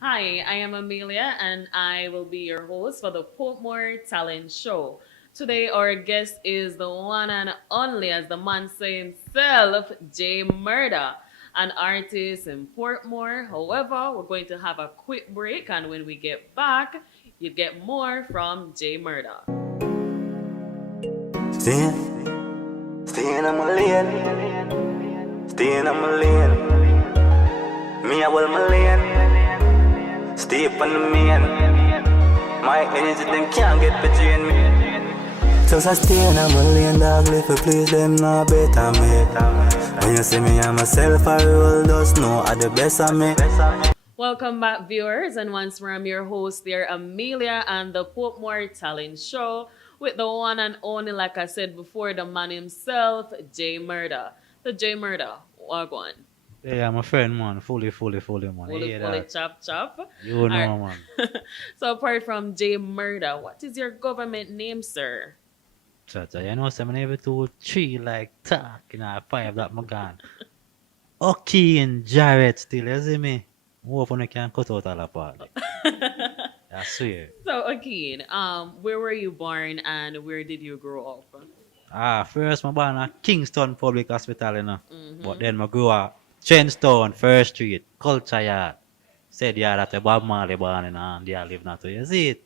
Hi, I am Amelia and I will be your host for the Portmore Talent Show. Today, our guest is the one and only, as the man say himself, Jay Muurda, an artist in Portmore. However, we're going to have a quick break, and when we get back, you get more from Jay Muurda. Staying, staying on my lane, staying on my lane. Me, I will my lane, stay up on the main. My energy, them can't get between me. Just I stay on my lane, dog, live for please them, no better me. When you see me and myself, I roll those, know are the best of me. Welcome back, viewers, and once more, I'm your host there, Amelia, and the Portmore Talent Show with the one and only, like I said before, the man himself, Jay Muurda. So, Jay Muurda, what on? Yeah, I'm a friend, man. Fully, man. You Fully, hear fully that? chop chop. You All know, man. right. So, apart from Jay Muurda, what is your government name, sir? Chacha, you know, 7 2 3 like talk, you know, five that my gun. Okay, and Jarrett still, you see me? Hope you can cut out all the part. I swear. So, Akin, where were you born and where did you grow up? First, my born at Kingston Public Hospital, you know. But Mm-hmm. then I grew up Chenstone, First Street, Culture Yard. Said yeah that the Bob Marley born in and they live now too. You see it?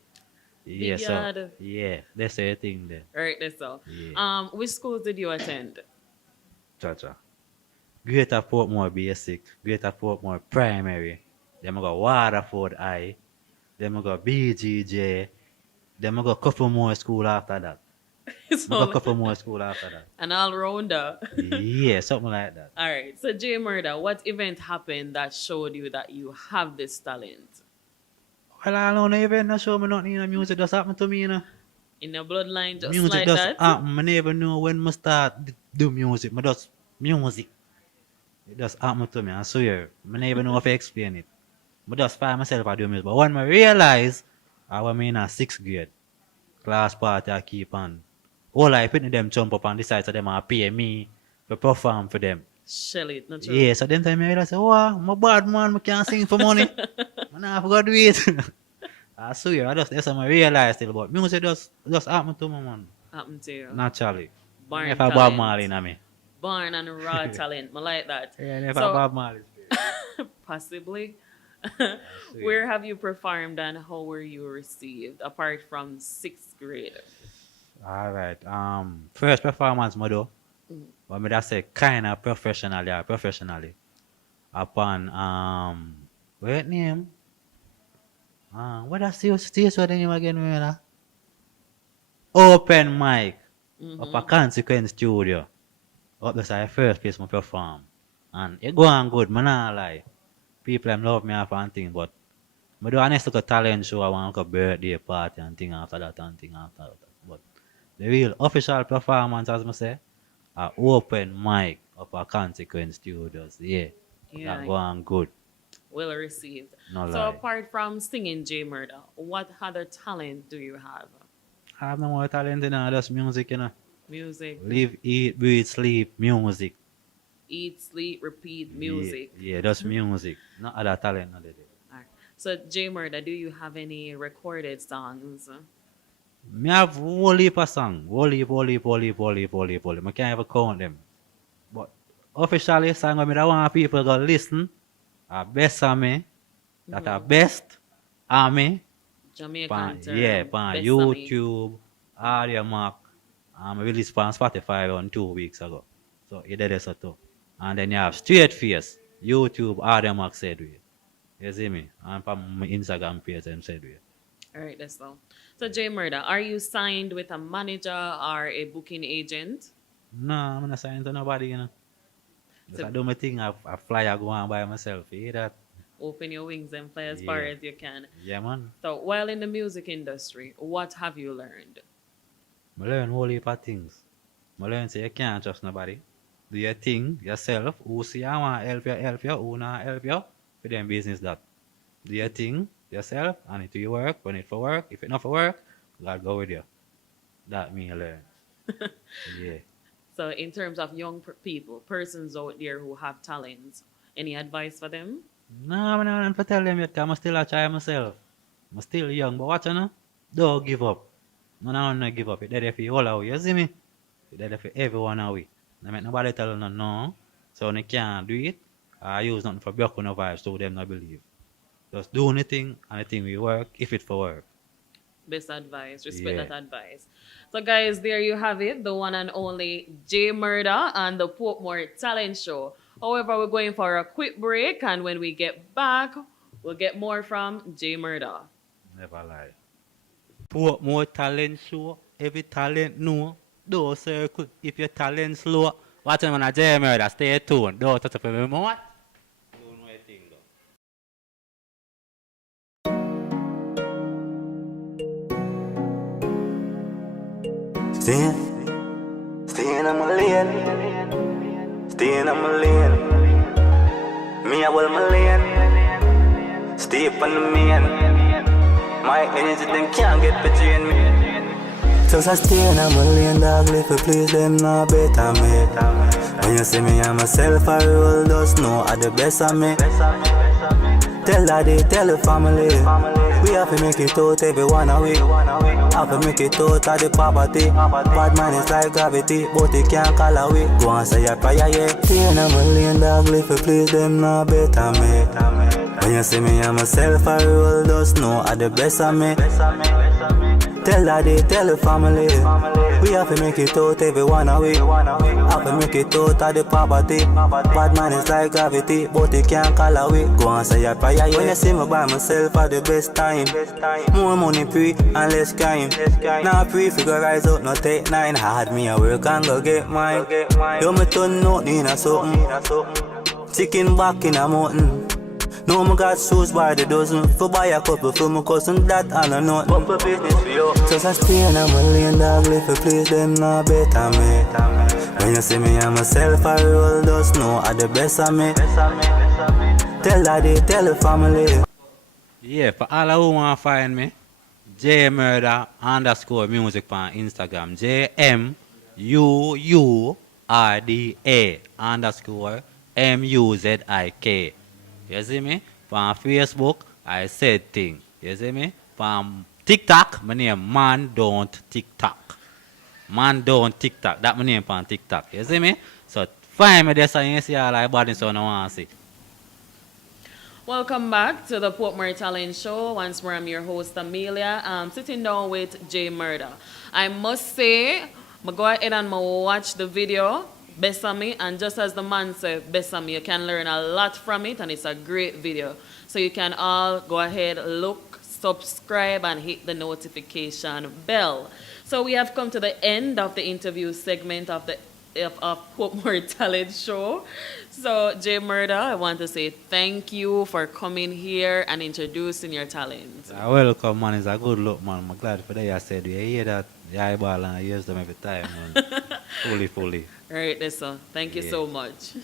Yeah, Big so yard. yeah, that's the thing there. Right, that's so. Yeah. Which schools did you attend? Cha. Greater Portmore Basic, Greater Portmore Primary. Then I go Waterford High. Then I go BGJ. Then I go couple more school after that. I go So, couple more school after that. an all rounder. Yeah, something like that. All right. So, Jay Murda, what event happened that showed you that you have this talent? Well, I don't even know show me nothing, music just happened to me, In your bloodline, just Music like just that? happen. I never know when I start do music. I just music. It just happened to me, I swear. I never know how to explain it. I just find myself I do music. But when I realize I was in a sixth grade, class party I keep on. All I put them jump up and decide so them are pay me to perform for them. Shelly, not true. Yeah, so then time I realize, oh, I'm a bad man, I can't sing for money. Man, I forgot to do it. I swear, that's what I realized still about music just happened to me, man. Happened to you. Naturally. Born If I Bob talent. Marley in me. Born and raw talent. I like that. Yeah, if I So, Bob Marley. possibly. See. Where have you performed and how were you received apart from sixth grade? All right. First performance, model. Mm. But me that say kind of professionally. Upon what name? What I see what name again, man? Open mic. Up a Mm-hmm. consequence studio. Up that's the first place I perform. And it go on good, man, not lie. People them love me after and thing, but I do a next little talent show, I want like a birthday party and thing after that and thing after that. But the real official performance, as I say, a open mic up a consequence studios. Yeah. That Yeah, go on good. well received. No So lie. apart from singing, J Murda, what other talent do you have? I have no more talent in just music, Music, Live, eat, breathe, sleep, music. eat, sleep, repeat, Yeah, music. yeah, just music. Not other talent, not that. Alright. So J Murda, do you have any recorded songs? Me have whole heap of song. Whole heap. I can't even count them. But officially, song when I want people to listen, are best of me, that are Mhm. best of me, Jamaican yeah, term, pan best of me. YouTube, Audio Mac, released on Spotify on 2 weeks ago. So you did this too. And then you have Straight Face, YouTube, Audio Mac said we. You see me? And from my Instagram page, them said we. All right, that's all. So J Murda, are you signed with a manager or a booking agent? No, I'm not signing to nobody. Just I To do my thing, I fly, I go on by myself. You hear that? open your wings and fly as far Yeah. as you can. Yeah, man. So while in the music industry, what have you learned? I learn whole heap of things. I learn say you can't trust nobody. Do your thing yourself. Who see I want help you. Who not help you. For them business that. Do your thing yourself. And if you work, when it for work. If it not for work, God go with you. That me learn. Yeah. So in terms of young people, persons out there who have talents, any advice for them? Nah, man, I don't tell them yet, 'cause I'm still a try myself. I'm still young, but watch you know, don't give up. Man, I don't give up. It's there for all of you, you see me? It's there for everyone of we. I make nobody tell them no, so they can't do it. I use nothing for broken no vibes, so them not believe. Just do anything, and the thing will work, if it for work. Best advice. Respect Yeah. that advice. So, guys, there you have it. The one and only J Muurda on the Portmore Talent Show. However, we're going for a quick break, and when we get back, we'll get more from J Muurda. Never lie. Portmore Talent Show. Every talent know. Don't circle. If your talent slow, watch them on a Jamaica. Stay tuned. Don't touch up with me more. Don't know anything though. Staying on my lane, staying on my lane. Me, I will my lane, stay up on the main. My energy, them can't get between me. Just a staying on my lane, dog, live for please them, no better me. When you see me, I'm myself, I roll, just know I the best of me. Tell daddy, tell the family. We have to make it out, everyone away. Have to make it out of the poverty. Bad man is like gravity, but it can't call away. Go and say your prayer, yeah. Staying on my lane, dog, live for please them, no better me. When you see me, I'm myself, I roll, just know I the best of me. Tell daddy, tell the family. We have to make it out, everyone away. Have to make it out of the poverty. Bad man is like gravity, but it can't call away. Go and say your prayer, yeah. When you see me by myself at the best time. More money pre and less crime. Now pre figure rise out, no take 9. Hard me a work and go get mine. You me turn out in a something. Chicken back in a mountain. No, I got shoes by the dozen. For buy a couple for my cousin, that and a nothing. Couple business for you. Just a staying on my lane, dog, live for please them, no better me. When you see me, I'm myself, I roll, just know I the best of me. Tell daddy, tell the family. Yeah, for all who want to find me, J Muurda _ music on Instagram. JMUURDA _ MUZIK. You see me? On Facebook, I said thing. You see me? On TikTok, my name Man Don't TikTok. Man Don't TikTok. That my name on TikTok. You see me? So find me there so you see all I body so I want to see. Welcome back to the Portmore Talent Show. Once more, I'm your host, Amelia. I'm sitting down with J Muurda. I must say, I go ahead and watch the video, Best of Me, and just as the man said, Best of Me, you can learn a lot from it, and it's a great video. So you can all go ahead, look, subscribe, and hit the notification bell. So we have come to the end of the interview segment of the Portmore Talent Show. So, J Muurda, I want to say thank you for coming here and introducing your talent. Welcome, man. It's a good look, man. I'm glad for that you said you hear that. The eyeball and I use them every time, man. fully. All right, that's all. Thank you so much.